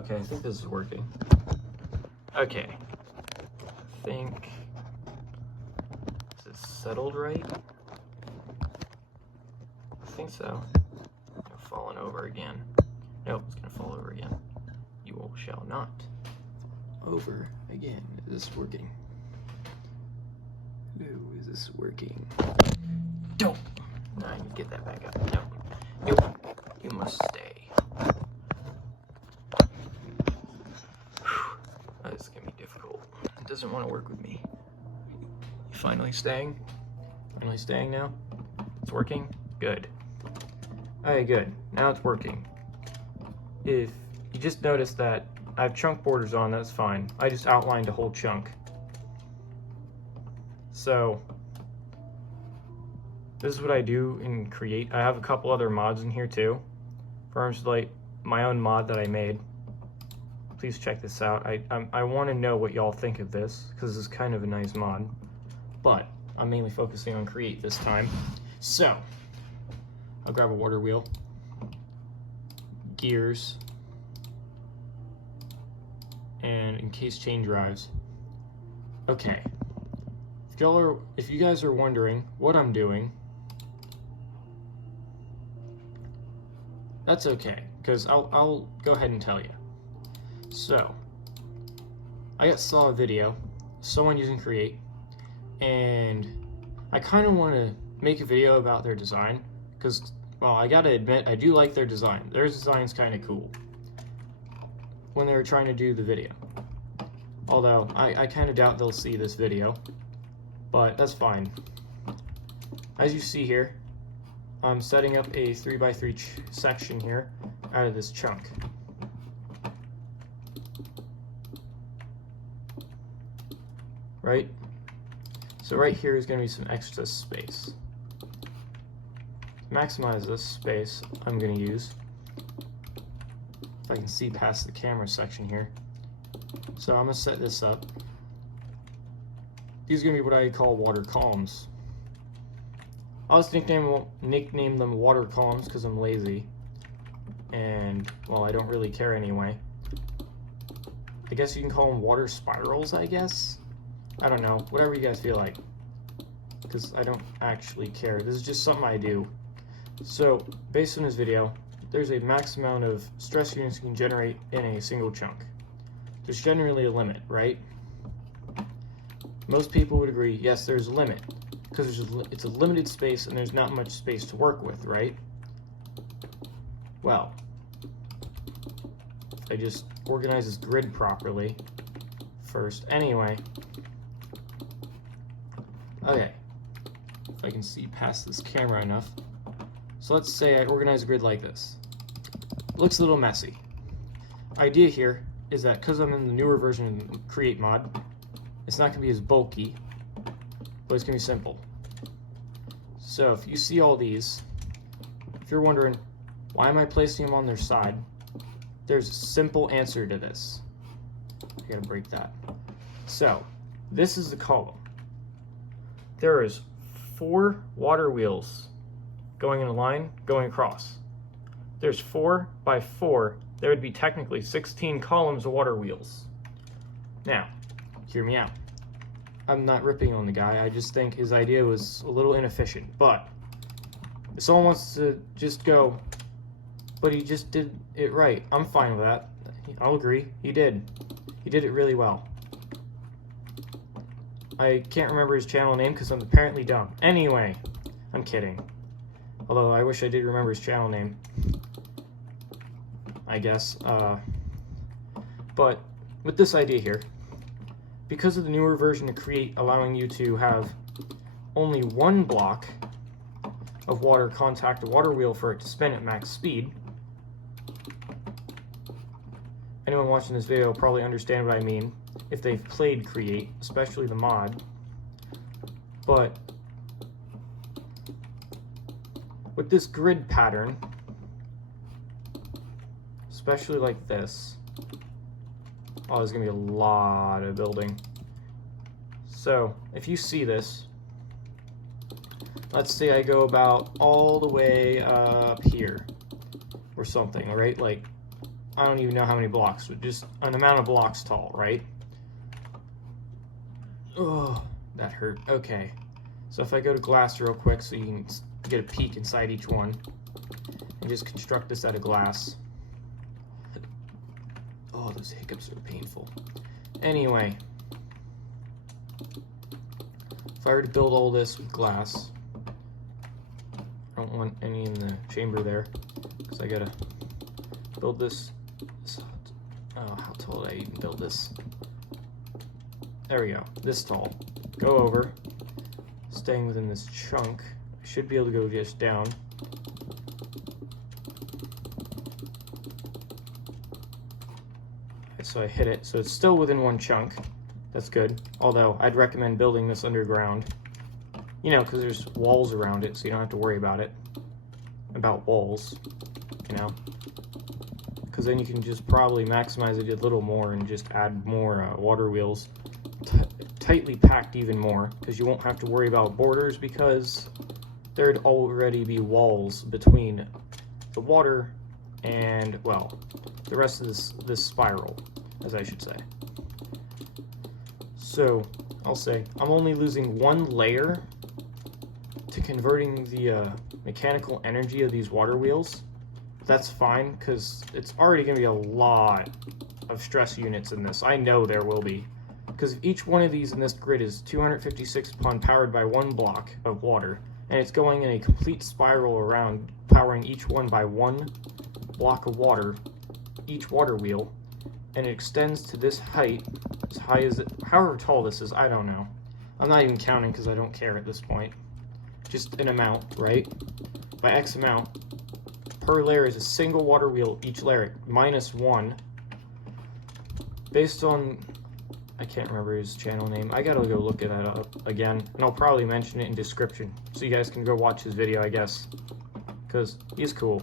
Okay, I think this is working. Okay. I think is it settled right? I think so. Falling over again. Nope, it's gonna fall over again. You shall not. Over again. Is this working? No, is this working? Don't! No, I need to get that back up. No. Nope. You must stay. Whew. This is gonna be difficult. It doesn't want to work with me. You finally staying? Finally staying now? It's working? Good. Alright, good. Now it's working. If you just noticed that I have chunk borders on, that's fine. I just outlined a whole chunk. So, this is what I do in Create. I have a couple other mods in here too. For instance, like my own mod that I made. Please check this out. I want to know what y'all think of this, because this is kind of a nice mod. But, I'm mainly focusing on Create this time. So, I'll grab a water wheel. Gears. And encase chain drives. Okay. If you guys are wondering what I'm doing, that's okay, because I'll go ahead and tell you. So, I saw a video, someone using Create, and I kind of want to make a video about their design, because, well, I gotta admit, I do like their design. Their design's kind of cool when they were trying to do the video. Although, I kind of doubt they'll see this video, but that's fine. As you see here, I'm setting up a 3x3 section here out of this chunk. Right? So right here is going to be some extra space. To maximize this space, I'm going to use, if I can see past the camera section here. So I'm going to set this up. These are going to be what I call water columns. I'll just nickname them water columns because I'm lazy. And, well, I don't really care anyway. I guess you can call them water spirals, I guess? I don't know. Whatever you guys feel like. Because I don't actually care. This is just something I do. So, based on this video, there's a max amount of stress units you can generate in a single chunk. There's generally a limit, right? Most people would agree, yes, there's a limit, because it's a limited space and there's not much space to work with, right? Well, I just organize this grid properly first. Anyway, okay, if I can see past this camera enough. So let's say I organize a grid like this. Looks a little messy. Idea here is that because I'm in the newer version of the Create mod, it's not going to be as bulky, but it's going to be simple. So if you see all these, if you're wondering, why am I placing them on their side? There's a simple answer to this. I gotta break that. So, this is the column. There is 4 water wheels going in a line, going across. There's 4 by 4. There would be technically 16 columns of water wheels. Now, hear me out. I'm not ripping on the guy, I just think his idea was a little inefficient, but if someone wants to just go, but he just did it right, I'm fine with that. I'll agree, he did. He did it really well. I can't remember his channel name because I'm apparently dumb. Anyway, I'm kidding. Although I wish I did remember his channel name. I guess. But with this idea here, because of the newer version of Create allowing you to have only 1 block of water contact a water wheel for it to spin at max speed, anyone watching this video will probably understand what I mean if they've played Create, especially the mod. But with this grid pattern, especially like this, oh, there's going to be a lot of building. So, if you see this, let's say I go about all the way up here, or something, right? Like, I don't even know how many blocks, but just an amount of blocks tall, right? Oh, that hurt. Okay. So if I go to glass real quick so you can get a peek inside each one, and just construct this out of glass. Oh, those hiccups are painful. Anyway, if I were to build all this with glass, I don't want any in the chamber there, because I gotta build this. Oh, how tall did I even build this? There we go, this tall. Go over, staying within this chunk. I should be able to go just down. So I hit it, so it's still within one chunk. That's good, although I'd recommend building this underground, you know, because there's walls around it, so you don't have to worry about it, about walls, you know, because then you can just probably maximize it a little more and just add more water wheels, tightly packed even more, because you won't have to worry about borders, because there'd already be walls between the water and, well, the rest of this spiral, as I should say. So, I'll say, I'm only losing one layer to converting the mechanical energy of these water wheels. That's fine, because it's already going to be a lot of stress units in this. I know there will be, because each one of these in this grid is 256 upon powered by one block of water, and it's going in a complete spiral around, powering each one by one block of water, each water wheel, and it extends to this height, as high as it, however tall this is, I don't know. I'm not even counting because I don't care at this point. Just an amount, right? By X amount, per layer is a single water wheel, each layer, -1. Based on, I can't remember his channel name. I gotta go look at that up again, and I'll probably mention it in description, so you guys can go watch his video, I guess, because he's cool.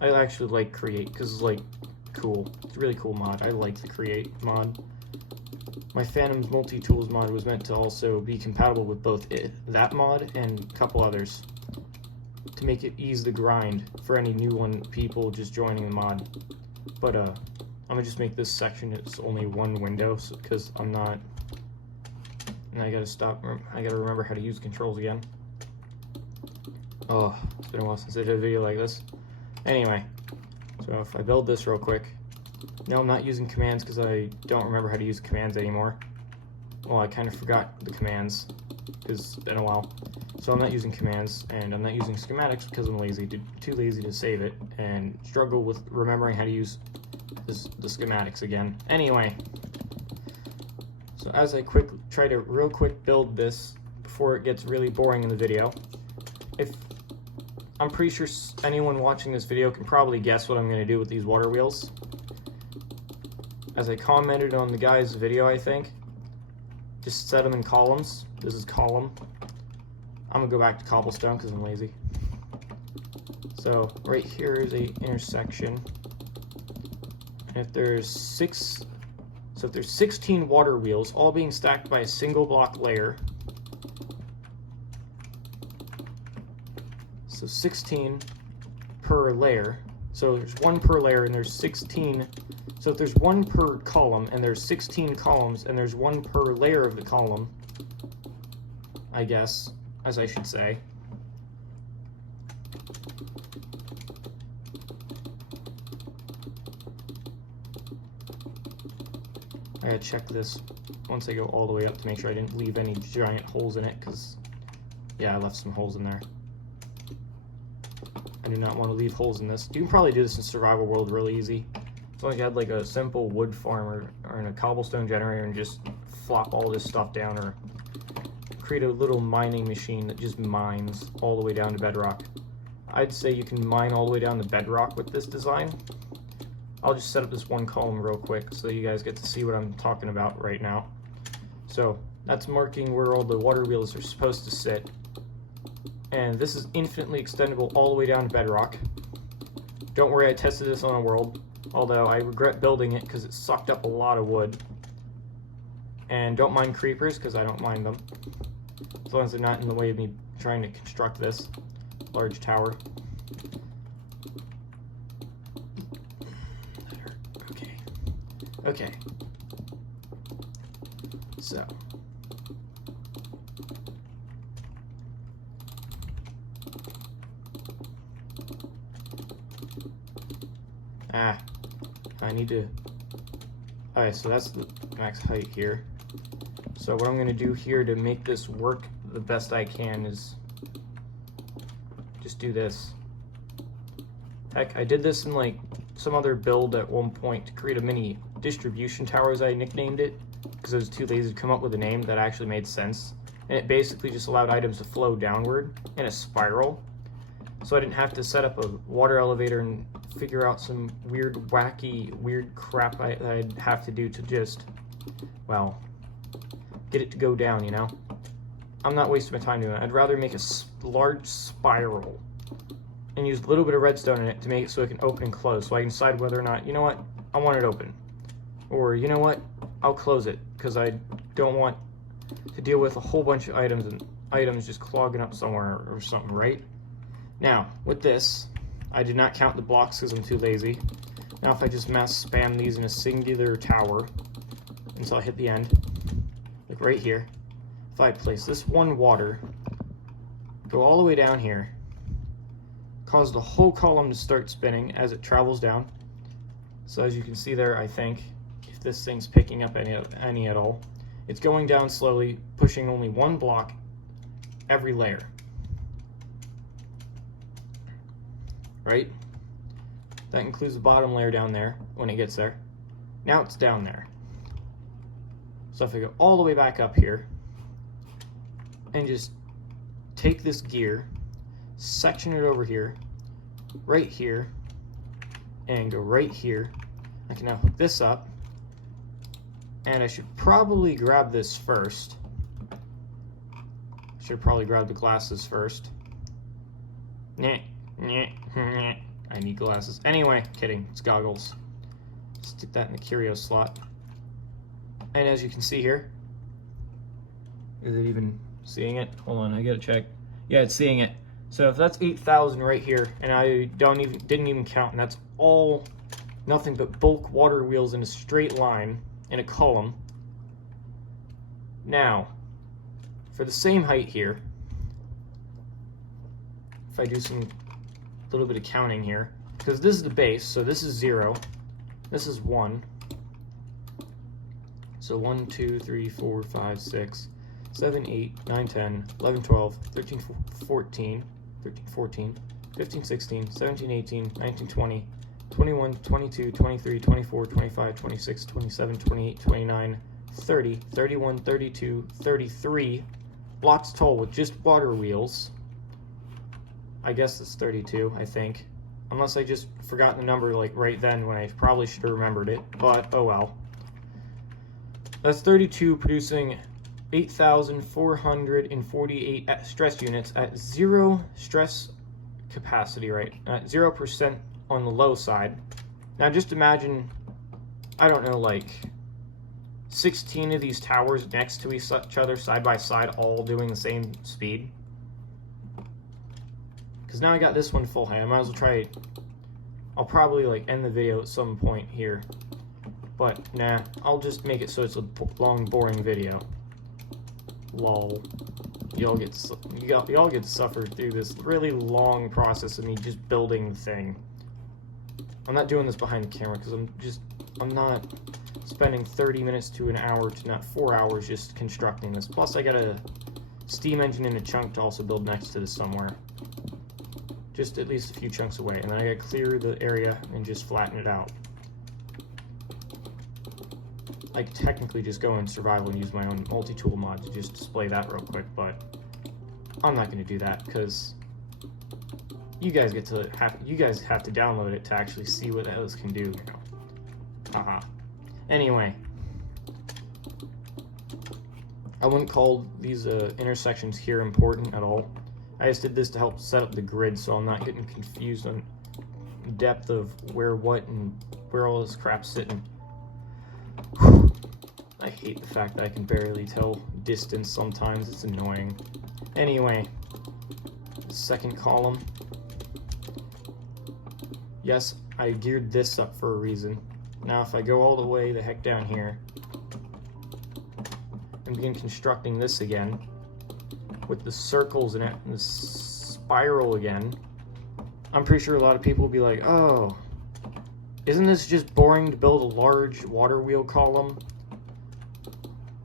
I actually like Create, because it's like, cool. It's a really cool mod. I like the Create mod. My Phantom's Multi-Tools mod was meant to also be compatible with both that mod and a couple others, to make it ease the grind for any new people just joining the mod. But I'm gonna just make this section, it's only one window, because I'm not, and I gotta stop, I gotta remember how to use controls again. Oh, it's been a while since I did a video like this. Anyway, so if I build this real quick, no, I'm not using commands because I don't remember how to use commands anymore. Well, I kind of forgot the commands because it's been a while. So I'm not using commands, and I'm not using schematics because I'm too lazy to save it, and struggle with remembering how to use the schematics again. Anyway, so as I try to real quick build this before it gets really boring in the video, I'm pretty sure anyone watching this video can probably guess what I'm going to do with these water wheels. As I commented on the guy's video, I think, just set them in columns. This is column. I'm going to go back to cobblestone because I'm lazy. So right here is a intersection. And if there's 16 water wheels, all being stacked by a single block layer, so 16 per layer. So there's one per layer and there's 16. So if there's one per column and there's 16 columns and there's one per layer of the column, I guess, as I should say. I gotta check this once I go all the way up to make sure I didn't leave any giant holes in it, because, yeah, I left some holes in there. I do not want to leave holes in this. You can probably do this in survival world really easy. As long as you had like a simple wood farm or in a cobblestone generator and just flop all this stuff down, or create a little mining machine that just mines all the way down to bedrock. I'd say you can mine all the way down to bedrock with this design. I'll just set up this one column real quick so you guys get to see what I'm talking about right now. So that's marking where all the water wheels are supposed to sit. And this is infinitely extendable all the way down to bedrock. Don't worry, I tested this on a world, although I regret building it because it sucked up a lot of wood. And don't mind creepers, because I don't mind them, as long as they're not in the way of me trying to construct this large tower. Okay. So. I need to... Alright, so that's the max height here. So what I'm going to do here to make this work the best I can is just do this. Heck, I did this in like some other build at one point to create a mini distribution tower, as I nicknamed it, because I was too lazy to come up with a name that actually made sense. And it basically just allowed items to flow downward in a spiral. So I didn't have to set up a water elevator and figure out some weird, wacky, weird crap I'd have to do to just, well, get it to go down, you know? I'm not wasting my time doing that. I'd rather make a large spiral and use a little bit of redstone in it to make it so it can open and close, so I can decide whether or not, you know what, I want it open. Or, you know what, I'll close it, because I don't want to deal with a whole bunch of items and items just clogging up somewhere or something, right? Now, with this, I did not count the blocks because I'm too lazy. Now if I just mass spam these in a singular tower until I hit the end, like right here, if I place this one water, go all the way down here, cause the whole column to start spinning as it travels down. So as you can see there, I think, if this thing's picking up any at all, it's going down slowly, pushing only one block every layer. Right? That includes the bottom layer down there when it gets there. Now it's down there. So if I go all the way back up here and just take this gear, section it over here, right here, and go right here, I can now hook this up, and I should probably grab this first. Should probably grab the glasses first. I need glasses. Anyway, kidding, it's goggles. Stick that in the curio slot. And as you can see here, is it even seeing it? Hold on, I gotta check. Yeah, it's seeing it. So if that's 8,000 right here, and I didn't even count, and that's all nothing but bulk water wheels in a straight line in a column. Now, for the same height here, if I do some little bit of counting here, because this is the base, so this is 0, this is 1, so 1, 2, 3, 4, 5, 6, 7, 8, 9, 10, 11, 12, 13, 14, 15, 16, 17, 18, 19, 20, 21, 22, 23, 24, 25, 26, 27, 28, 29, 30, 31, 32, 33 blocks tall with just water wheels. I guess it's 32, I think. Unless I just forgot the number like right then when I probably should have remembered it, but oh well. That's 32 producing 8,448 stress units at 0 stress capacity, right? At 0% on the low side. Now just imagine, I don't know, like 16 of these towers next to each other side by side all doing the same speed. Because now I got this one full height, I might as well try it. I'll probably like end the video at some point here, but nah, I'll just make it so it's a long, boring video. Lol. Y'all get to suffer through this really long process of me just building the thing. I'm not doing this behind the camera because I'm not spending 30 minutes to an hour to not 4 hours just constructing this. Plus I got a steam engine in a chunk to also build next to this somewhere. Just at least a few chunks away, and then I gotta clear the area and just flatten it out. I could technically just go in survival and use my own multi-tool mod to just display that real quick, but I'm not gonna do that because you guys have to download it to actually see what the hell this can do, you know. Haha. Anyway, I wouldn't call these intersections here important at all. I just did this to help set up the grid so I'm not getting confused on depth of where what and where all this crap's sitting. Whew. I hate the fact that I can barely tell distance sometimes, it's annoying. Anyway, second column. Yes, I geared this up for a reason. Now if I go all the way the heck down here and begin constructing this again with the circles in it and the spiral again, I'm pretty sure a lot of people will be like, oh, isn't this just boring to build a large water wheel column?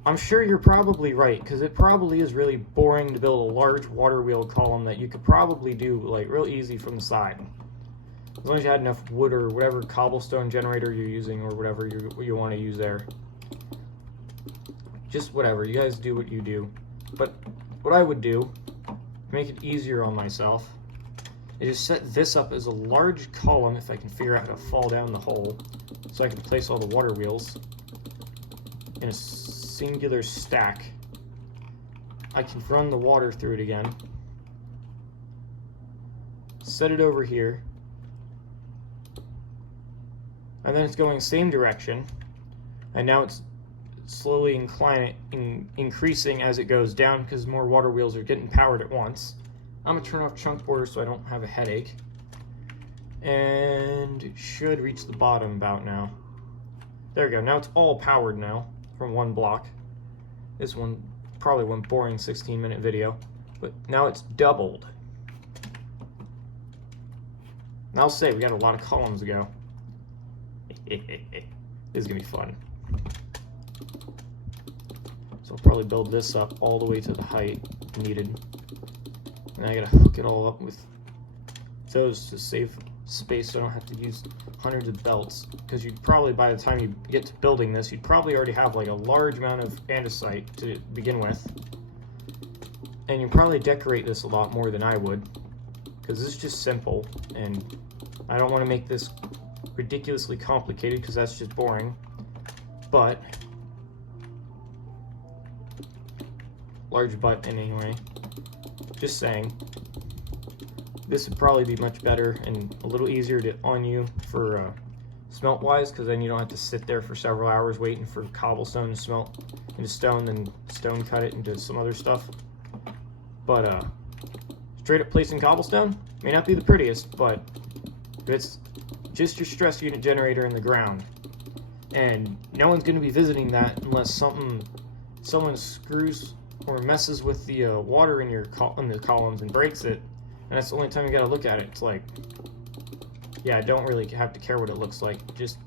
I'm sure you're probably right, because it probably is really boring to build a large water wheel column that you could probably do like real easy from the side. As long as you had enough wood or whatever cobblestone generator you're using or whatever you want to use there. Just whatever, you guys do what you do. But what I would do, to make it easier on myself, is just set this up as a large column if I can figure out how to fall down the hole, so I can place all the water wheels in a singular stack. I can run the water through it again, set it over here, and then it's going same direction, and now it's slowly increasing as it goes down because more water wheels are getting powered at once. I'm going to turn off chunk border so I don't have a headache, and it should reach the bottom about now. There we go. Now it's all powered now from one block. This one probably went boring 16-minute video, but now it's doubled. And I'll say we got a lot of columns to go. This is gonna be fun. So I'll probably build this up all the way to the height needed. And I gotta hook it all up with those to save space so I don't have to use hundreds of belts. Because you'd probably, by the time you get to building this, you'd probably already have like a large amount of andesite to begin with. And you'd probably decorate this a lot more than I would. Because this is just simple, and I don't want to make this ridiculously complicated because that's just boring. But large butt anyway. Just saying. This would probably be much better and a little easier on you for smelt wise, because then you don't have to sit there for several hours waiting for cobblestone to smelt into stone, then stone cut it into some other stuff. But straight up placing cobblestone may not be the prettiest, but it's just your stress unit generator in the ground, and no one's going to be visiting that unless someone screws or messes with the water in the columns and breaks it, and that's the only time you got to look at it. It's like, yeah, I don't really have to care what it looks like, just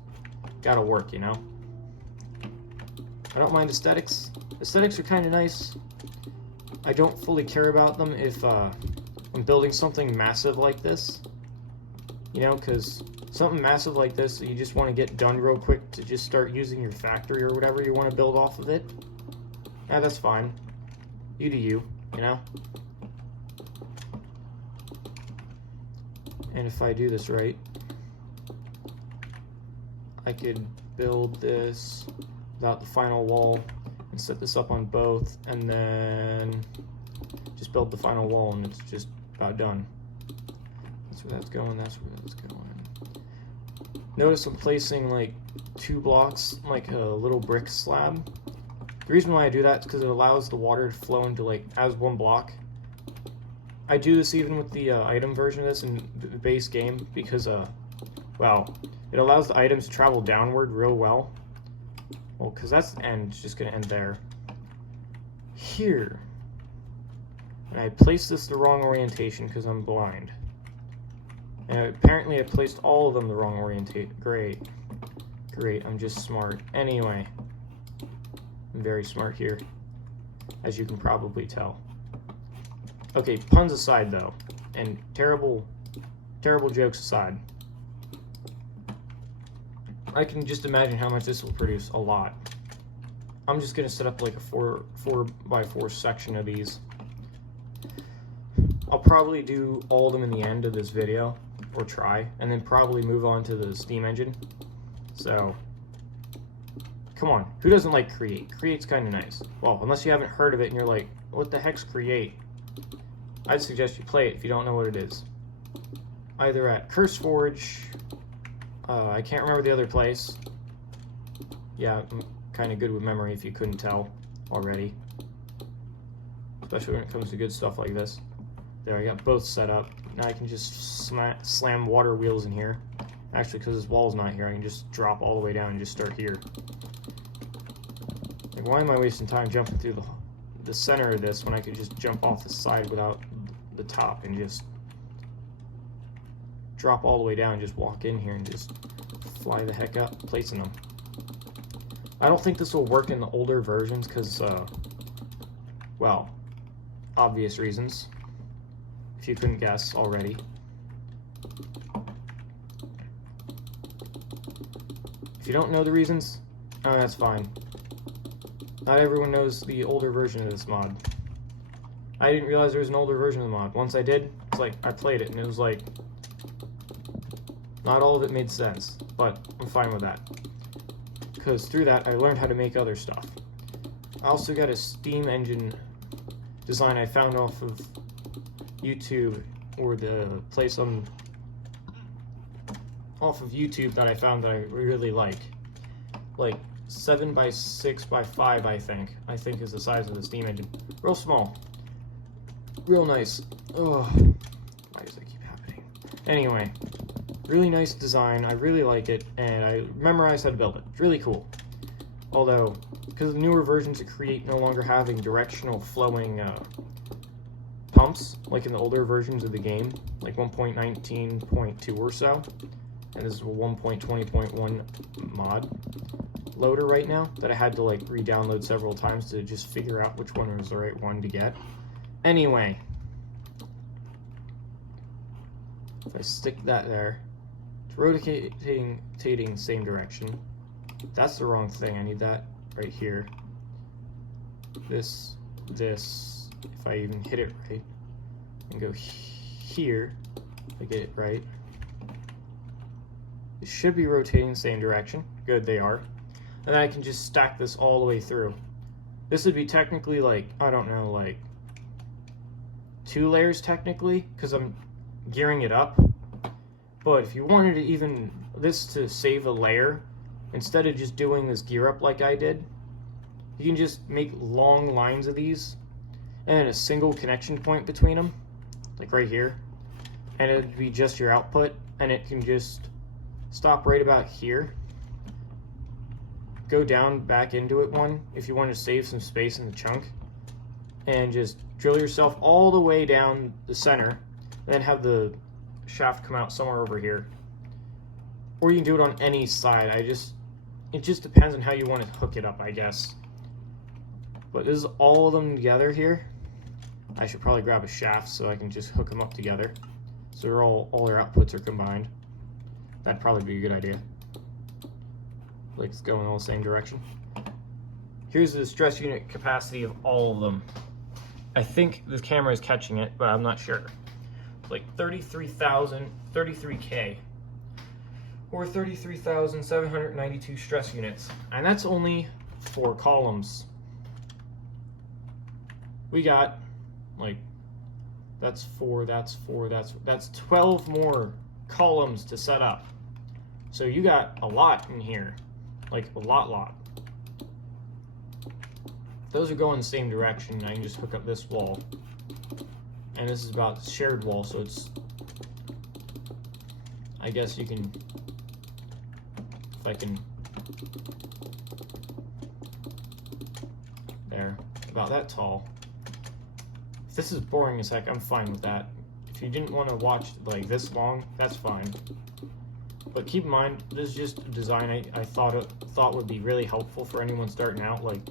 gotta work, you know. I don't mind aesthetics. Aesthetics are kind of nice. I don't fully care about them if I'm building something massive like this, you know, because something massive like this that you just want to get done real quick to just start using your factory or whatever you want to build off of it, yeah, that's fine. You do you, you know. And if I do this right, I could build this without the final wall and set this up on both, and then just build the final wall, and it's just about done. That's where that's going, that's where that's going. Notice I'm placing like 2 blocks, like a little brick slab. The reason why I do that is because it allows the water to flow into like as one block. I do this even with the item version of this in the base game because, well, it allows the items to travel downward real well. Well, because that's the end, it's just going to end there. Here. And I placed this the wrong orientation because I'm blind. And apparently I placed all of them the wrong orientation. Great. Great, I'm just smart. Anyway. I'm very smart here, as you can probably tell. Okay, puns aside though, and terrible jokes aside, I can just imagine how much this will produce. A lot. I'm just gonna set up like a 4x4 section of these. I'll probably do all of them in the end of this video, or try, and then probably move on to the steam engine. So, come on, who doesn't like Create? Create's kind of nice. Well, unless you haven't heard of it and you're like, what the heck's Create? I'd suggest you play it if you don't know what it is. Either at CurseForge, I can't remember the other place. Yeah, I'm kind of good with memory if you couldn't tell already. Especially when it comes to good stuff like this. There, I got both set up. Now I can just slam water wheels in here. Actually, because this wall's not here, I can just drop all the way down and just start here. Like, why am I wasting time jumping through the center of this when I could just jump off the side without the top and just drop all the way down and just walk in here and just fly the heck up, placing them. I don't think this will work in the older versions because, well, obvious reasons, if you couldn't guess already. If you don't know the reasons, that's fine. Not everyone knows the older version of this mod. I didn't realize there was an older version of the mod. Once I did, it's like, I played it and it was like, not all of it made sense, but I'm fine with that. Because through that, I learned how to make other stuff. I also got a Steam engine design I found off of YouTube, or the place off of YouTube that I found that I really like 7 by 6 by 5, I think is the size of the Steam engine. Real small, real nice. Oh, why does that keep happening? Anyway, really nice design. I really like it, and I memorized how to build it. It's really cool. Although, because the newer versions of Create no longer having directional flowing pumps, like in the older versions of the game, like 1.19.2 or so, and this is a 1.20.1 mod loader right now that I had to like re-download several times to just figure out which one was the right one to get. Anyway, if I stick that there, it's rotating same direction. That's the wrong thing. I need that right here. This, if I even hit it right, and go here, if I get it right. It should be rotating the same direction. Good, they are. And then I can just stack this all the way through. This would be technically like, I don't know, like 2 layers technically, because I'm gearing it up. But if you wanted to even this to save a layer, instead of just doing this gear up like I did, you can just make long lines of these and a single connection point between them, like right here, and it would be just your output, and it can just stop right about here, go down back into it one if you want to save some space in the chunk, and just drill yourself all the way down the center, and then have the shaft come out somewhere over here. Or you can do it on any side. It just depends on how you want to hook it up, I guess. But this is all of them together here. I should probably grab a shaft so I can just hook them up together, so they're all their outputs are combined. That'd probably be a good idea. Like it's going all the same direction. Here's the stress unit capacity of all of them. I think this camera is catching it, but I'm not sure. It's like 33K. Or 33,792 stress units. And that's only 4 columns. We got, like, that's 4, that's 12 more columns to set up. So you got a lot in here. Like, a lot. Those are going the same direction. I can just hook up this wall. And this is about the shared wall, so it's, I guess you can, if I can, there, about that tall. If this is boring as heck, I'm fine with that. If you didn't want to watch like this long, that's fine. But keep in mind, this is just a design I thought would be really helpful for anyone starting out. Like,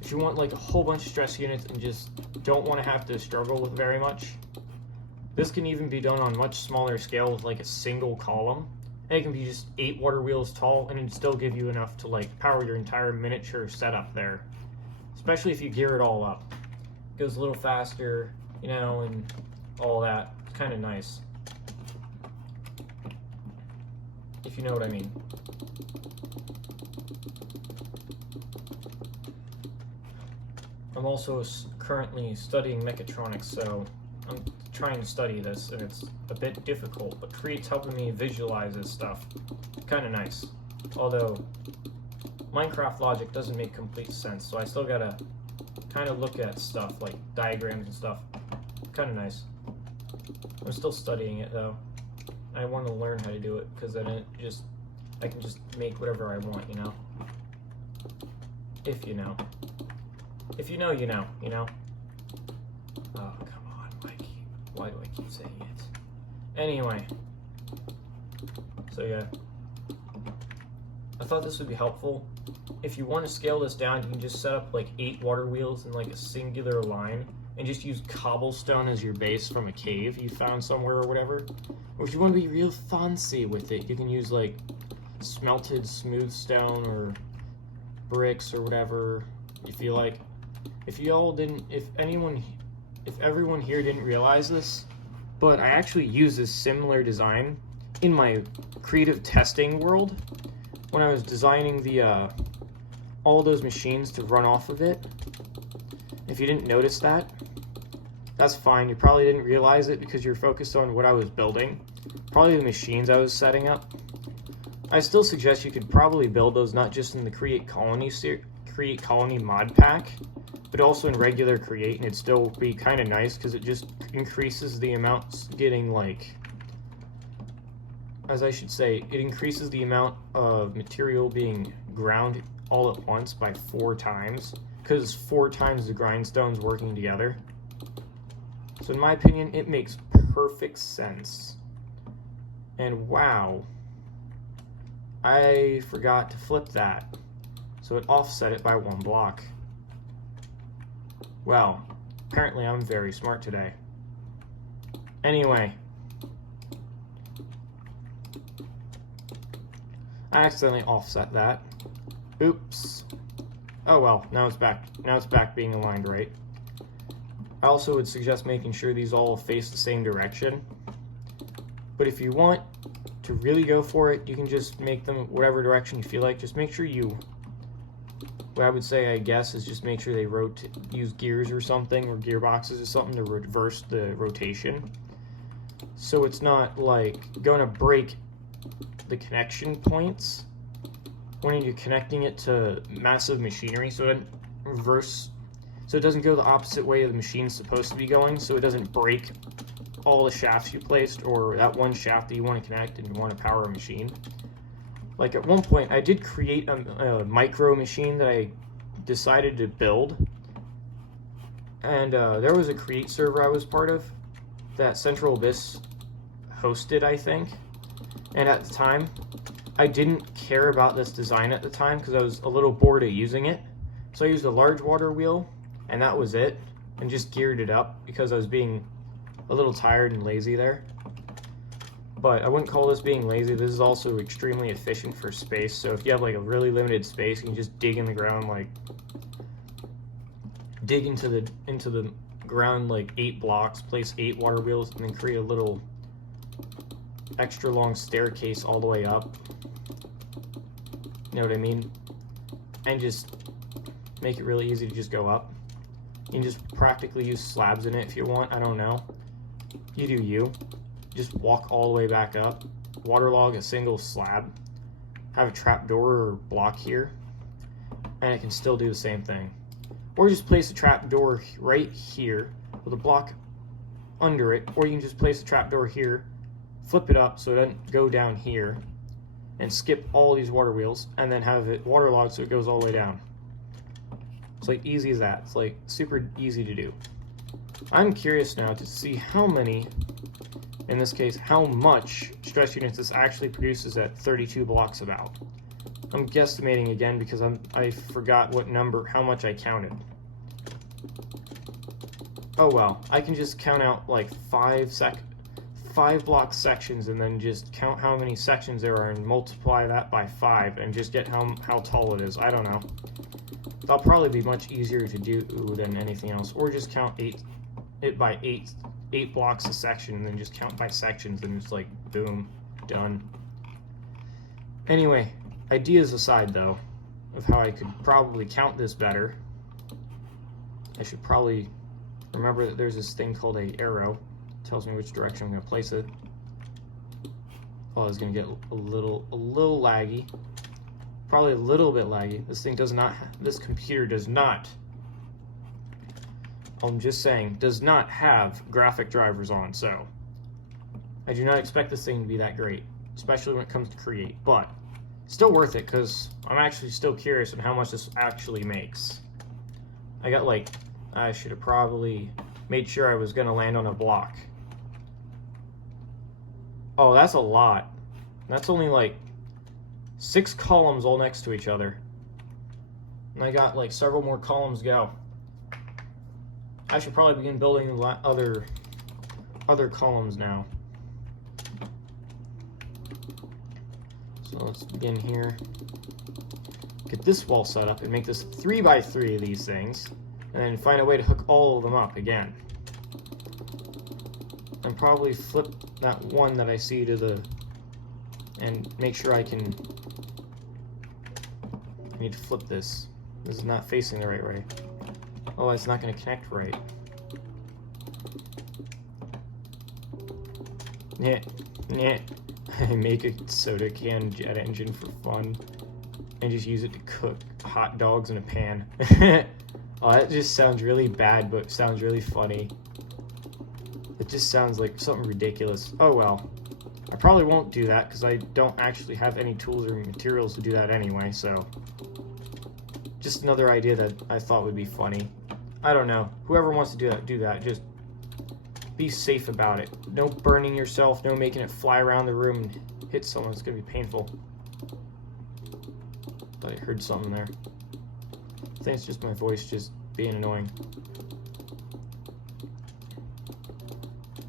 if you want like a whole bunch of stress units and just don't want to have to struggle with very much, this can even be done on much smaller scale with like a single column. And it can be just 8 water wheels tall, and it'd still give you enough to like power your entire miniature setup there. Especially if you gear it all up. It goes a little faster, you know, and all that. It's kind of nice. If you know what I mean. I'm also currently studying mechatronics, so I'm trying to study this, and it's a bit difficult, but Create's helping me visualize this stuff. Kind of nice. Although, Minecraft logic doesn't make complete sense, so I still gotta kind of look at stuff, like diagrams and stuff. Kind of nice. I'm still studying it, though. I want to learn how to do it, because then I can just make whatever I want, you know? If you know. If you know, you know, you know? Oh, come on, Mikey. Why do I keep saying it? Anyway. So yeah. I thought this would be helpful. If you want to scale this down, you can just set up like 8 water wheels in like a singular line and just use cobblestone as your base from a cave you found somewhere or whatever. Or if you want to be real fancy with it, you can use like smelted smooth stone or bricks or whatever you feel like. If everyone here didn't realize this, but I actually use this similar design in my creative testing world when I was designing the all those machines to run off of it. If you didn't notice that, that's fine. You probably didn't realize it because you're focused on what I was building, probably the machines I was setting up. I still suggest you could probably build those not just in the Create Colony mod pack, but also in regular Create, and it'd still be kind of nice because it just increases the amounts getting like, as I should say, it increases the amount of material being ground all at once by 4 times, because 4 times the grindstones working together. So in my opinion, it makes perfect sense. And wow, I forgot to flip that, so it offset it by 1 block. Well, apparently I'm very smart today. Anyway, I accidentally offset that. Oops. Oh well, now it's back. Now it's back being aligned right. I also would suggest making sure these all face the same direction. But if you want to really go for it, you can just make them whatever direction you feel like. Just make sure you, what I would say, I guess, is just make sure they use gears or something, or gearboxes or something to reverse the rotation. So it's not like going to break the connection points when you're connecting it to massive machinery, so it doesn't go the opposite way the machine's supposed to be going, so it doesn't break all the shafts you placed, or that one shaft that you want to connect and you want to power a machine. Like at one point I did create a micro machine that I decided to build, and there was a Create server I was part of that Central Abyss hosted, I think. And at the time, I didn't care about this design at the time because I was a little bored of using it. So I used a large water wheel, and that was it, and just geared it up because I was being a little tired and lazy there. But I wouldn't call this being lazy. This is also extremely efficient for space. So if you have like a really limited space, you can just dig in the ground, like dig into the ground like 8 blocks, place 8 water wheels, and then create a little extra long staircase all the way up. You know what I mean? And just make it really easy to just go up. You can just practically use slabs in it if you want. I don't know. You do you. Just walk all the way back up. Waterlog a single slab. Have a trapdoor or block here. And it can still do the same thing. Or just place a trapdoor right here with a block under it. Or you can just place a trapdoor here, flip it up so it doesn't go down here, and skip all these water wheels, and then have it waterlogged so it goes all the way down. It's like easy as that. It's like super easy to do. I'm curious now to see how many, in this case, how much stress units this actually produces at 32 blocks about. I'm guesstimating again because I forgot how much I counted. Oh well, I can just count out like 5 block sections and then just count how many sections there are and multiply that by 5 and just get how tall it is. I don't know. That'll probably be much easier to do than anything else. Or just count it by 8 blocks a section and then just count by sections and it's like boom, done. Anyway, ideas aside though, of how I could probably count this better, I should probably remember that there's this thing called an arrow. It tells me which direction I'm going to place it. Oh, it's going to get a little laggy. Probably a little bit laggy. This computer does not, I'm just saying, does not have graphic drivers on, so I do not expect this thing to be that great, especially when it comes to create, but still worth it because I'm actually still curious on how much this actually makes. I got like, I should have probably made sure I was going to land on a block. Oh, that's a lot. That's only like 6 columns all next to each other. And I got like several more columns to go. I should probably begin building other columns now. So let's begin here. Get this wall set up and make this 3x3 of these things. And then find a way to hook all of them up again. And probably flip that one that I see to the... And make sure I can... I need to flip this. This is not facing the right way. Oh, it's not going to connect right. Yeah. I make a soda can jet engine for fun. And just use it to cook hot dogs in a pan. Oh, that just sounds really bad, but sounds really funny. It just sounds like something ridiculous. Oh well. I probably won't do that because I don't actually have any tools or materials to do that anyway, so... Just another idea that I thought would be funny. I don't know. Whoever wants to do that. Just be safe about it. No burning yourself, no making it fly around the room and hit someone. It's going to be painful. But I heard something there. I think it's just my voice just being annoying.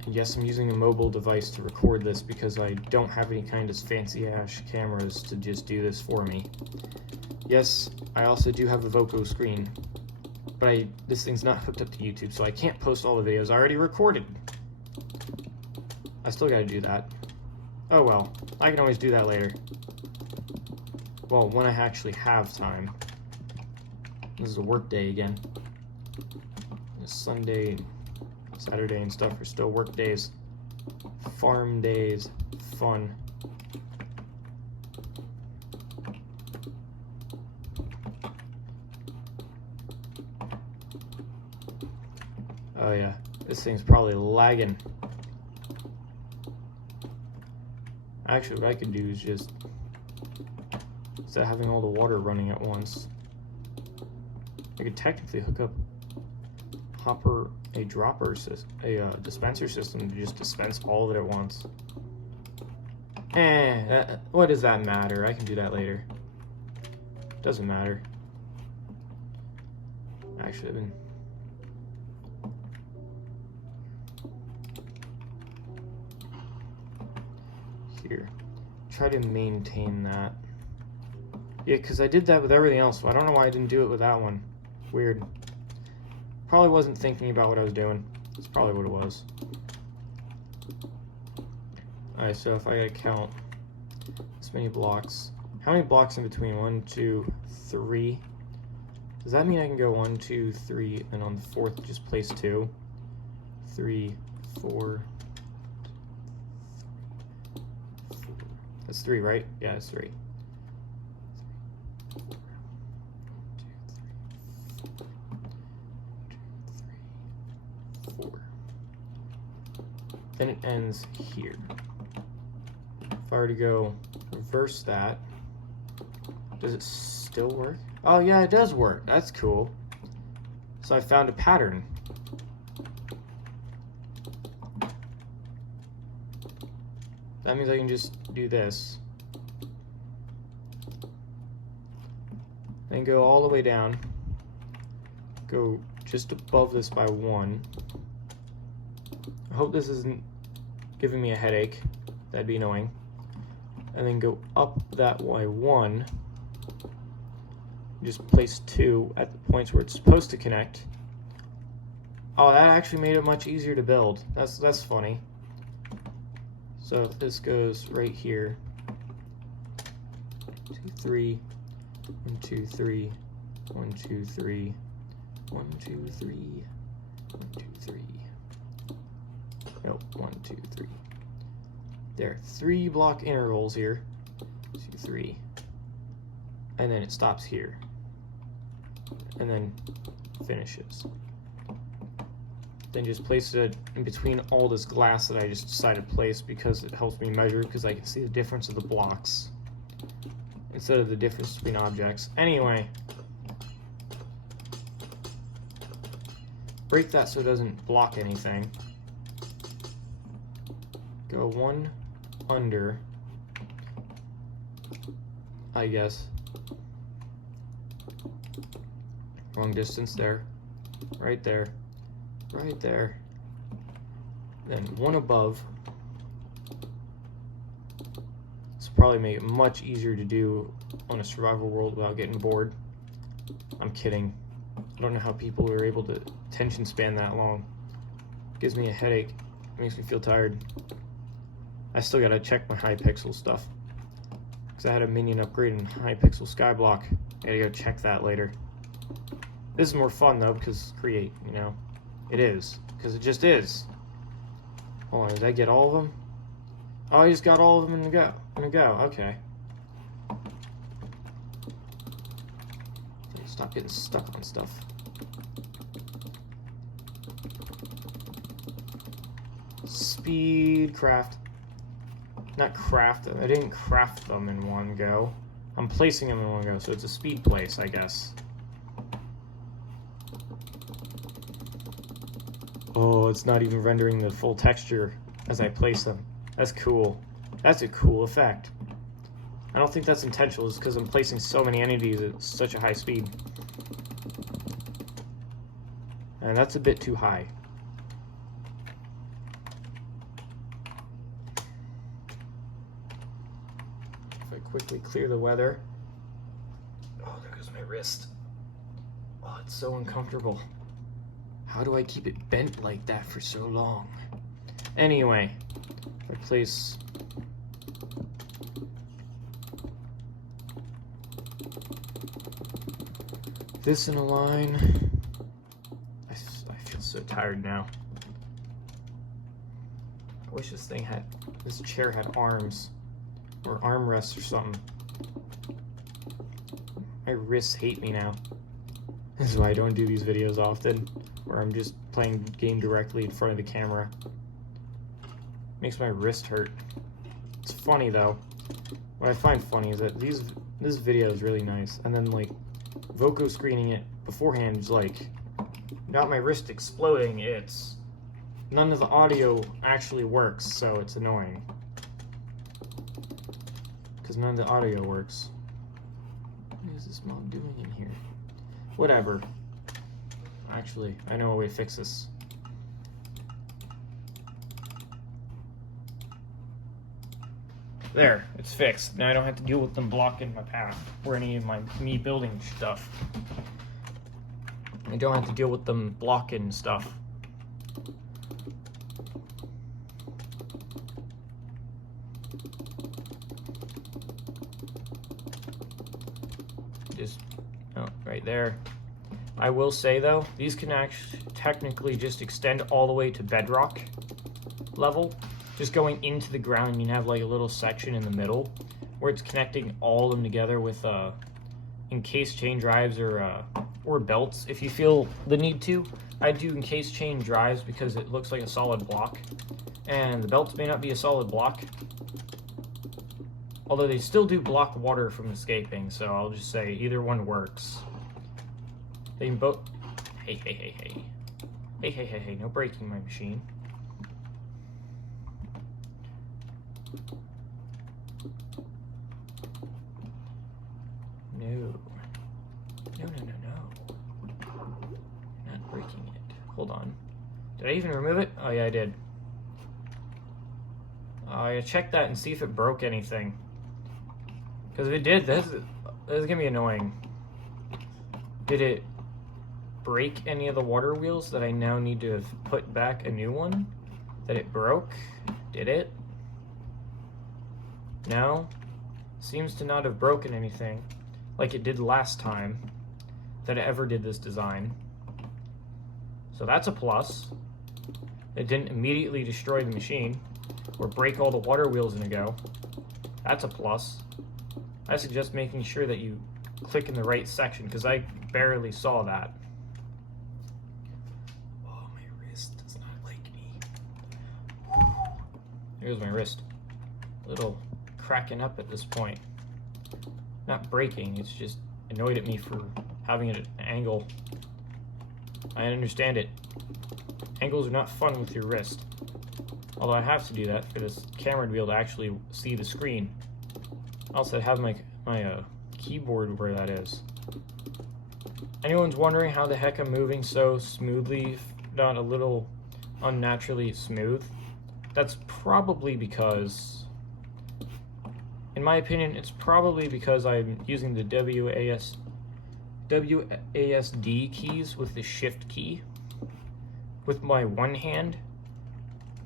And yes, I'm using a mobile device to record this because I don't have any kind of fancy-ass cameras to just do this for me. Yes, I also do have a Voco screen, but this thing's not hooked up to YouTube, so I can't post all the videos I already recorded. I still gotta do that. Oh well, I can always do that later. Well, when I actually have time. This is a work day again. Sunday, Saturday and stuff are still work days. Farm days, fun. Oh yeah, this thing's probably lagging. Actually, what I could do is just, instead of having all the water running at once, I could technically hook up a dispenser system to just dispense all of it at once. What does that matter? I can do that later. Doesn't matter. Actually, I've been... Here. Try to maintain that. Yeah, because I did that with everything else, so I don't know why I didn't do it with that one. Weird. Probably wasn't thinking about what I was doing. That's probably what it was. Alright, so if I gotta count this many blocks. How many blocks in between? 1, 2, 3. Does that mean I can go 1, 2, 3, and on the fourth just place 2? 3, 4. That's 3, right? Yeah, it's 3. 4. Then it ends here. If I were to go reverse that, does it still work? Oh yeah, it does work. That's cool. So I found a pattern. That means I can just do this. Then go all the way down. Go just above this by 1. I hope this isn't giving me a headache. That'd be annoying. And then go up that by 1. Just place 2 at the points where it's supposed to connect. Oh, that actually made it much easier to build. That's funny. So if this goes right here, 2, 3, 1, 2, 3, 1, 2, 3, 1, 2, 3, 1, 2, 3. Nope, 1, 2, 3. There, 3 block intervals here. 2, 3. And then it stops here. And then finishes. then just place it in between all this glass that I just decided to place because it helps me measure, because I can see the difference of the blocks instead of the difference between objects. Anyway, break that so it doesn't block anything. Go one under, I guess. Wrong distance there. Right there. Right there. Then one above. This will probably make it much easier to do on a survival world without getting bored. I'm kidding. I don't know how people are able to attention span that long. It gives me a headache. It makes me feel tired. I still gotta check my high pixel stuff, because I had a minion upgrade in high pixel skyblock. I gotta go check that later. This is more fun though, because create, you know. It is, because it just is. Hold on, did I get all of them? Oh, I just got all of them in a go. Okay. Stop getting stuck on stuff. Speed craft. Not craft them. I didn't craft them in one go. I'm placing them in one go, so it's a speed place, I guess. Oh, it's not even rendering the full texture as I place them. That's cool. That's a cool effect. I don't think that's intentional, it's because I'm placing so many entities at such a high speed. And that's a bit too high. If I quickly clear the weather. Oh, there goes my wrist. Oh, it's so uncomfortable. How do I keep it bent like that for so long? Anyway, if I place this in a line, I feel so tired now. I wish this chair had arms or armrests or something. My wrists hate me now. This is why I don't do these videos often, where I'm just playing the game directly in front of the camera. Makes my wrist hurt. It's funny though. What I find funny is that this video is really nice, and then like Voco screening it beforehand is like not my wrist exploding, it's none of the audio actually works, so it's annoying. Because none of the audio works. What is this mod doing in here? Whatever. Actually, I know a way to fix this. There, it's fixed. Now I don't have to deal with them blocking my path or any of me building stuff. I don't have to deal with them blocking stuff. Just, oh, right there. I will say though, these can actually technically just extend all the way to bedrock level. Just going into the ground, you have like a little section in the middle where it's connecting all of them together with encased chain drives or belts if you feel the need to. I do encased chain drives because it looks like a solid block, and the belts may not be a solid block, although they still do block water from escaping, so I'll just say either one works. They can both. Hey, no breaking my machine. No. Not breaking it. Hold on. Did I even remove it? Oh yeah, I did. I checked that and see if it broke anything. Because if it did, this is gonna be annoying. Did it break any of the water wheels that I now need to have put back a new one? That it broke? Did it? No? Seems to not have broken anything like it did last time that it ever did this design. So that's a plus. It didn't immediately destroy the machine or break all the water wheels in a go. That's a plus. I suggest making sure that you click in the right section because I barely saw that. Oh, my wrist. Here's my wrist. A little cracking up at this point. Not breaking, it's just annoyed at me for having it at an angle. I understand it. Angles are not fun with your wrist. Although I have to do that for this camera to be able to actually see the screen. Also, I have my keyboard where that is. Anyone's wondering how the heck I'm moving so smoothly, not a little unnaturally smooth? That's probably because, in my opinion, it's probably because I'm using the WASD keys with the shift key with my one hand,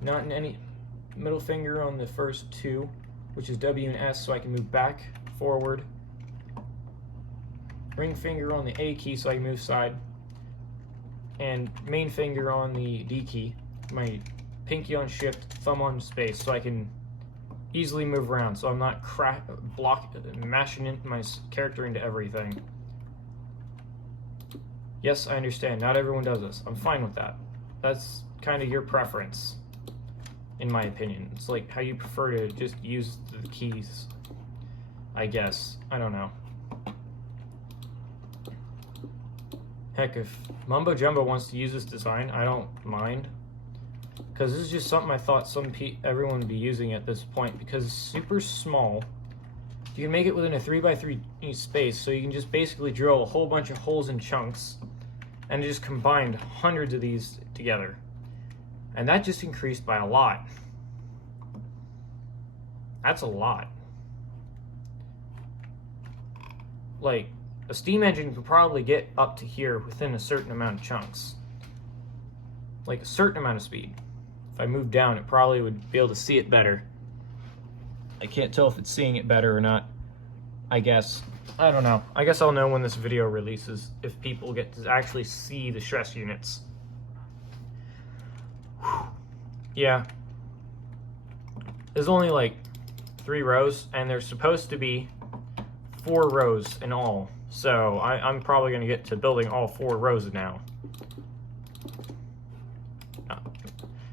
not in any middle finger on the first two, which is W and S, so I can move back, forward. Ring finger on the A key so I can move side, and main finger on the D key. My pinky on shift, thumb on space, so I can easily move around, so I'm not mashing into my character into everything. Yes, I understand. Not everyone does this. I'm fine with that. That's kind of your preference, in my opinion. It's like how you prefer to just use the keys, I guess. I don't know. Heck, if Mumbo Jumbo wants to use this design, I don't mind. Because this is just something I thought everyone would be using at this point, because it's super small. You can make it within a 3x3 space, so you can just basically drill a whole bunch of holes and chunks, and just combined hundreds of these together. And that just increased by a lot. That's a lot. Like, a steam engine could probably get up to here within a certain amount of chunks. Like a certain amount of speed. If I move down, it probably would be able to see it better. I can't tell if it's seeing it better or not, I guess. I don't know. I guess I'll know when this video releases, if people get to actually see the stress units. Whew. Yeah. There's only like 3 rows, and there's supposed to be 4 rows in all. So I'm probably going to get to building all 4 rows now. Oh,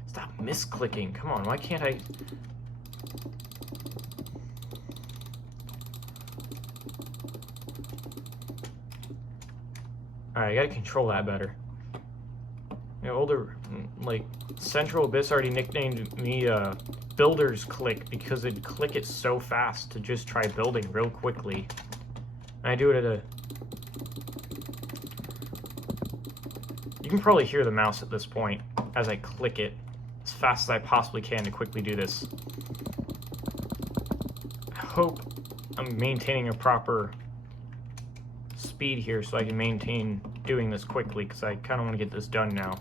stop misclicking. Come on, why can't I... Alright, I gotta control that better. You know, older, like, Central Abyss already nicknamed me Builder's Click because it'd click it so fast to just try building real quickly. And I do it at a... You can probably hear the mouse at this point as I click it as fast as I possibly can to quickly do this. I hope I'm maintaining a proper speed here so I can maintain doing this quickly, because I kind of want to get this done now.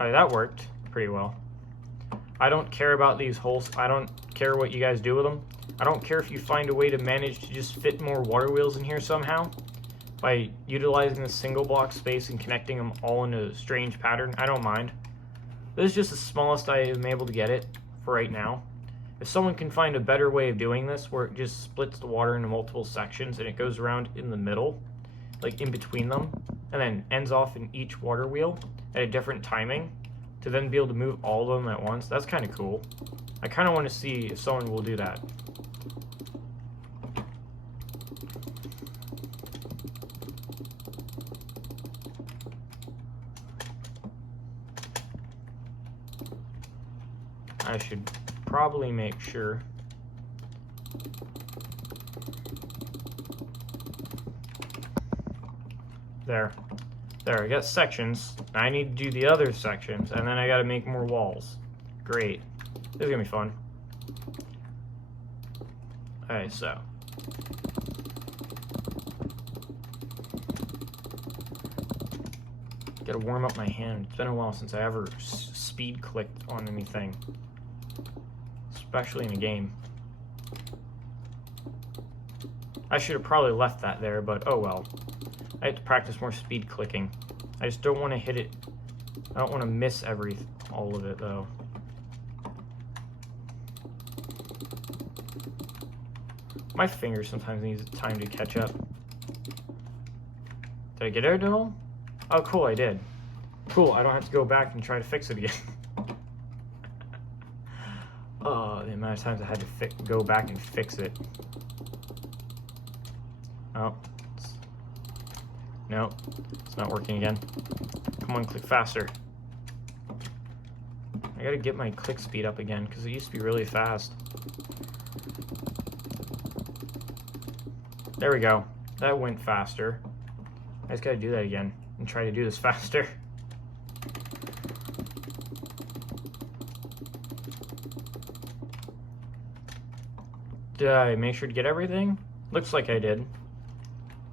Alright, that worked pretty well. I don't care about these holes. I don't care what you guys do with them. I don't care if you find a way to manage to just fit more water wheels in here somehow by utilizing the single block space and connecting them all in a strange pattern. I don't mind. This is just the smallest I am able to get it for right now. If someone can find a better way of doing this where it just splits the water into multiple sections and it goes around in the middle, like in between them, and then ends off in each water wheel at a different timing to then be able to move all of them at once, that's kind of cool. I kind of want to see if someone will do that. I should probably make sure. There, I got sections. I need to do the other sections, and then I got to make more walls. Great. This is gonna be fun. Alright, so. Gotta warm up my hand. It's been a while since I ever speed clicked on anything. Especially in a game. I should have probably left that there, but oh well. I have to practice more speed clicking. I just don't want to hit it. I don't want to miss all of it though. My finger sometimes needs time to catch up. Did I get it at all? Oh, cool, I did. Cool, I don't have to go back and try to fix it again. Oh, the amount of times I had to go back and fix it. Oh. No, it's not working again. Come on, click faster. I gotta get my click speed up again, because it used to be really fast. There we go. That went faster. I just gotta do that again and try to do this faster. Did I make sure to get everything? Looks like I did.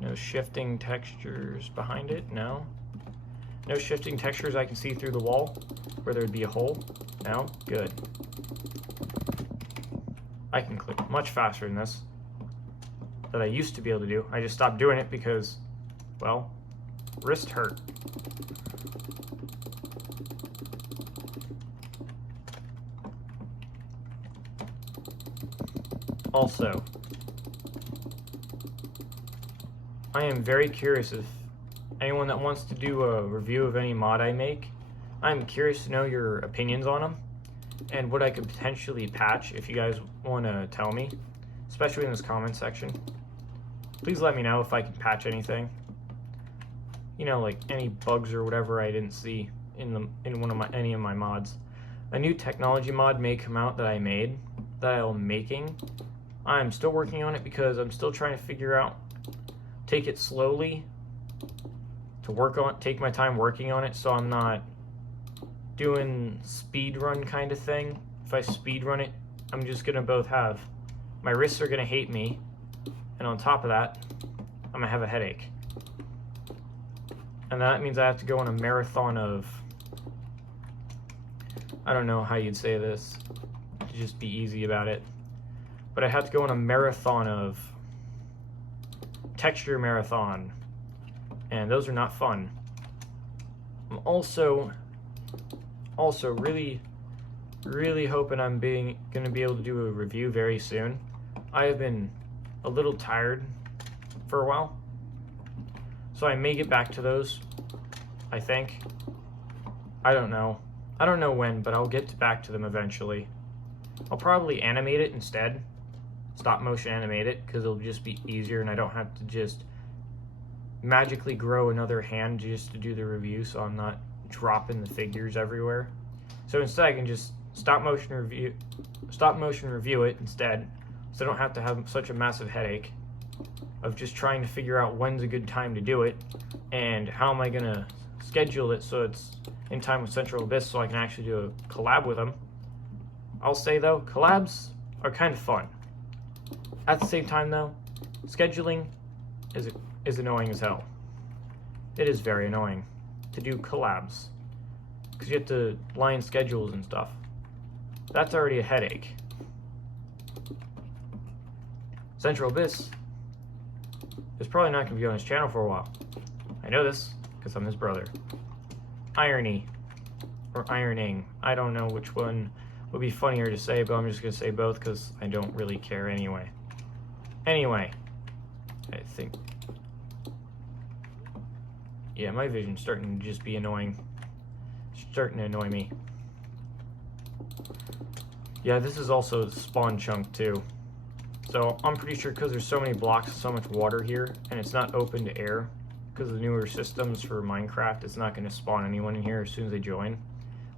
No shifting textures behind it? No. No shifting textures I can see through the wall where there would be a hole? No? Good. I can click much faster than this that I used to be able to do. I just stopped doing it because, well, wrist hurt. Also, I am very curious if anyone that wants to do a review of any mod I make, I'm curious to know your opinions on them and what I could potentially patch if you guys want to tell me, especially in this comment section. Please let me know if I can patch anything. You know, like any bugs or whatever I didn't see in any of my mods. A new technology mod may come out that I'm making. I'm still working on it because I'm still trying to figure out, take it slowly, take my time working on it so I'm not doing speed run kind of thing. If I speed run it, I'm just gonna my wrists are gonna hate me, and on top of that, I'm gonna have a headache. And that means I have to go on a marathon of, I don't know how you'd say this, to just be easy about it, but I have to go on a marathon of texture marathon, and those are not fun. I'm also really hoping I'm gonna be able to do a review very soon. I have been a little tired for a while, so I may get back to those, I think. I don't know when, but I'll get back to them eventually. I'll probably animate it instead, stop motion animate it, because it'll just be easier and I don't have to just magically grow another hand just to do the review, so I'm not dropping the figures everywhere. So instead I can just stop motion review it instead, so I don't have to have such a massive headache of just trying to figure out when's a good time to do it and how am I gonna schedule it so it's in time with Central Abyss so I can actually do a collab with them. I'll say though, collabs are kind of fun. At the same time though, scheduling is annoying as hell. It is very annoying to do collabs because you have to line schedules and stuff. That's already a headache. Central Abyss is probably not going to be on his channel for a while. I know this because I'm his brother. Irony or ironing, I don't know which one would be funnier to say, but I'm just going to say both because I don't really care anyway. Anyway, I think, yeah, my vision's starting to just be annoying. Starting to annoy me. Yeah, this is also a spawn chunk too. So I'm pretty sure because there's so many blocks, so much water here, and it's not open to air, because of the newer systems for Minecraft, it's not going to spawn anyone in here as soon as they join.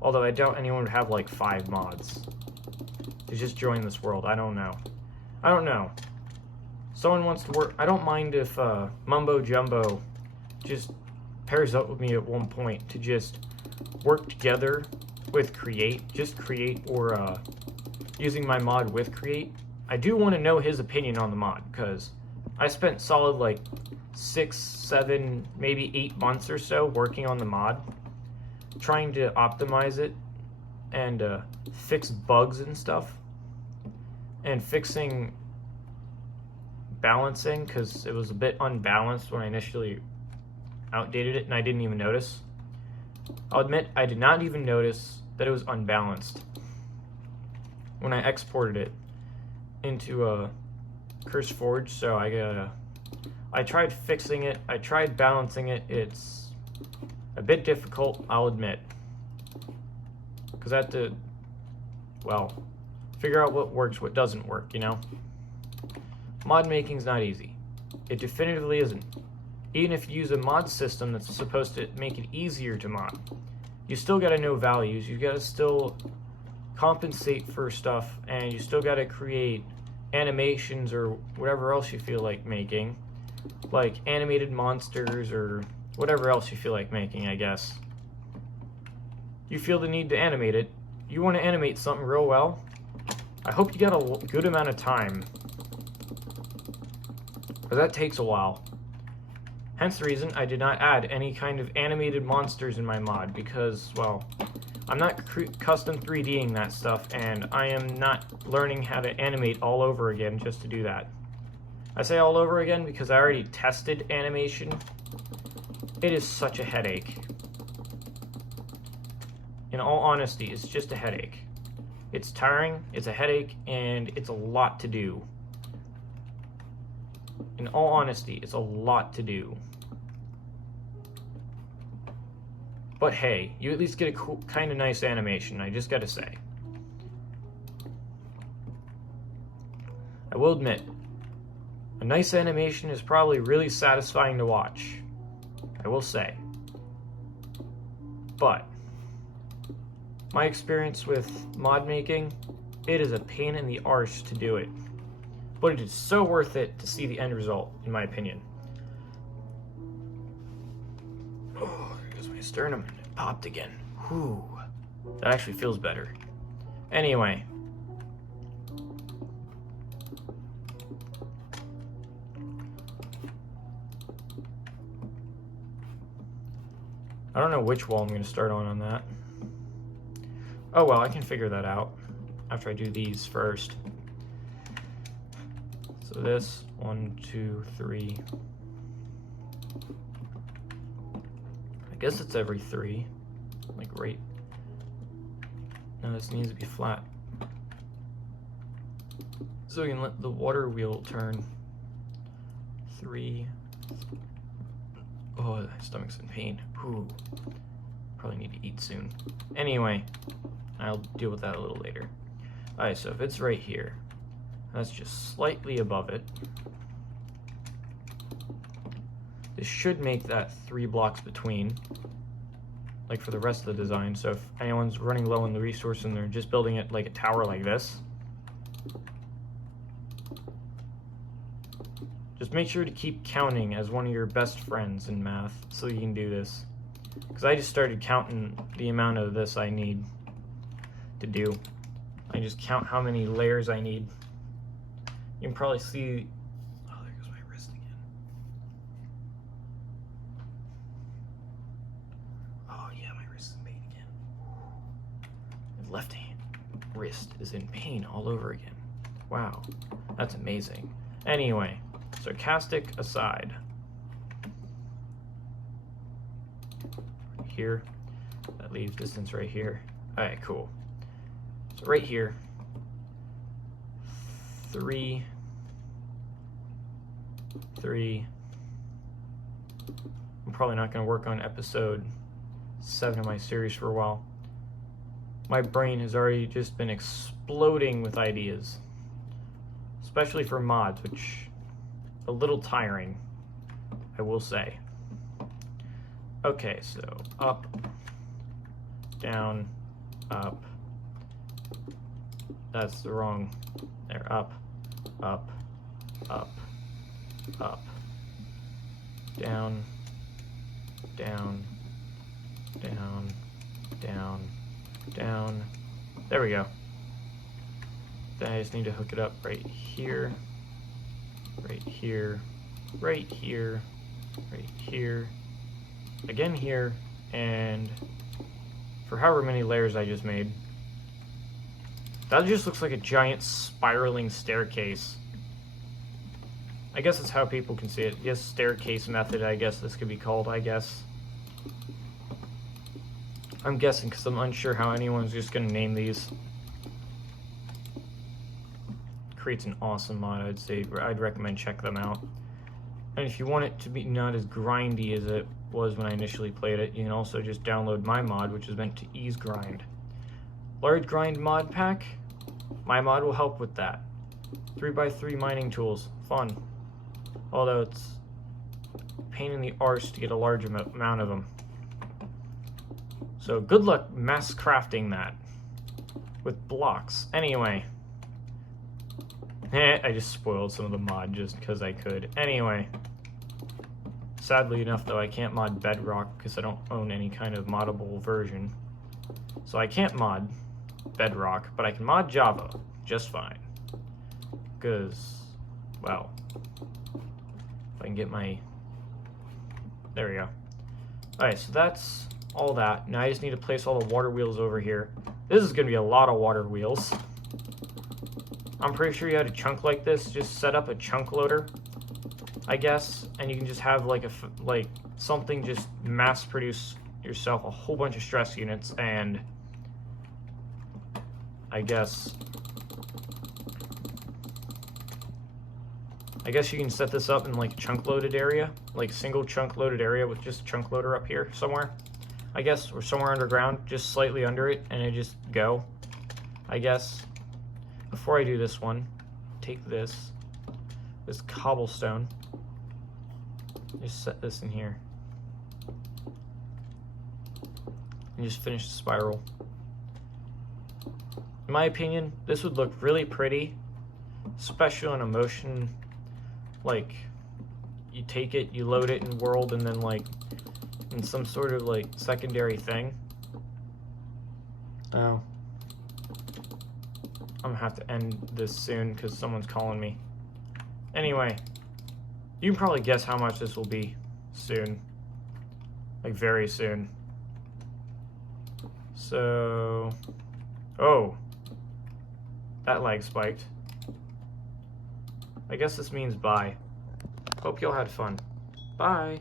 Although I doubt anyone would have like 5 mods to just join this world. I don't know. Someone wants to work. I don't mind if Mumbo Jumbo just pairs up with me at one point to just work together with Create, or using my mod with Create. I do want to know his opinion on the mod, because I spent solid like 6, 7, maybe 8 months or so working on the mod, trying to optimize it and fix bugs and stuff, and fixing balancing, because it was a bit unbalanced when I initially outdated it and I didn't even notice. I'll admit I did not even notice that it was unbalanced when I exported it into a Curse Forge, so I tried fixing it, I tried balancing it. It's a bit difficult, I'll admit, because I have to, well, figure out what works, what doesn't work, you know? Mod making's not easy. It definitively isn't. Even if you use a mod system that's supposed to make it easier to mod, you still gotta know values, you gotta still compensate for stuff, and you still gotta create animations or whatever else you feel like making, like animated monsters or whatever else you feel like making, I guess. You feel the need to animate it. You want to animate something real well. I hope you got a good amount of time, because that takes a while. Hence the reason I did not add any kind of animated monsters in my mod, because, well, I'm not custom 3D'ing that stuff, and I am not learning how to animate all over again just to do that. I say all over again because I already tested animation. It is such a headache. In all honesty, it's just a headache. It's tiring, it's a headache, and it's a lot to do. In all honesty, it's a lot to do. But hey, you at least get a cool, kind of nice animation, I just gotta say. I will admit, a nice animation is probably really satisfying to watch. I will say. But my experience with mod making, it is a pain in the arse to do it. But it is so worth it to see the end result, in my opinion. Oh, there goes my sternum. It popped again. Whew. That actually feels better. Anyway. I don't know which wall I'm going to start on that. Oh well, I can figure that out after I do these first. So this, 1, 2, 3. I guess it's every 3. Like right. No, this needs to be flat. So we can let the water wheel turn. 3. Oh, my stomach's in pain. Whew. Probably need to eat soon. Anyway, I'll deal with that a little later. Alright, so if it's right here, that's just slightly above it. This should make that 3 blocks between, like for the rest of the design. So if anyone's running low on the resource and they're just building it like a tower like this, just make sure to keep counting as one of your best friends in math so you can do this. Because I just started counting the amount of this I need to do. I just count how many layers I need. You can probably see, oh, there goes my wrist again. Oh yeah, my wrist is in pain again. My left hand wrist is in pain all over again. Wow, that's amazing. Anyway, sarcastic aside. Here, that leaves distance right here. Alright, cool. So right here, 3, 3. I'm probably not going to work on episode 7 of my series for a while. My brain has already just been exploding with ideas, especially for mods, which a little tiring, I will say. Okay, so up, down, up. That's the wrong. There, up, up, up, up, down, down, down, down, down. There we go. Then I just need to hook it up right here, right here, right here, right here, again here, and for however many layers I just made. That just looks like a giant spiraling staircase. I guess that's how people can see it. Yes, staircase method, I guess this could be called, I guess. I'm guessing because I'm unsure how anyone's just going to name these. Creates an awesome mod, I'd say. I'd recommend check them out. And if you want it to be not as grindy as it was when I initially played it, you can also just download my mod, which is meant to ease grind. Large grind mod pack? My mod will help with that. 3x3 mining tools. Fun. Although it's a pain in the arse to get a large amount of them. So good luck mass crafting that with blocks. Anyway. I just spoiled some of the mod just because I could. Anyway. Sadly enough, though, I can't mod Bedrock because I don't own any kind of moddable version. So I can't mod Bedrock, but I can mod Java just fine. Because, well, if I can get my... There we go. Alright, so that's all that. Now I just need to place all the water wheels over here. This is going to be a lot of water wheels. I'm pretty sure you had a chunk like this. Just set up a chunk loader, I guess, and you can just have like something just mass produce yourself a whole bunch of stress units, and I guess you can set this up in like a chunk loaded area, like a single chunk loaded area with just a chunk loader up here somewhere, I guess, or somewhere underground, just slightly under it, and it just go, I guess. Before I do this one, take this cobblestone, just set this in here, and just finish the spiral. In my opinion, this would look really pretty, especially on a motion, like, you take it, you load it in world, and then like, in some sort of like secondary thing. Oh. I'm gonna have to end this soon because someone's calling me. Anyway, you can probably guess how much this will be soon. Like, very soon. So... Oh. That lag spiked. I guess this means bye. Hope y'all had fun. Bye.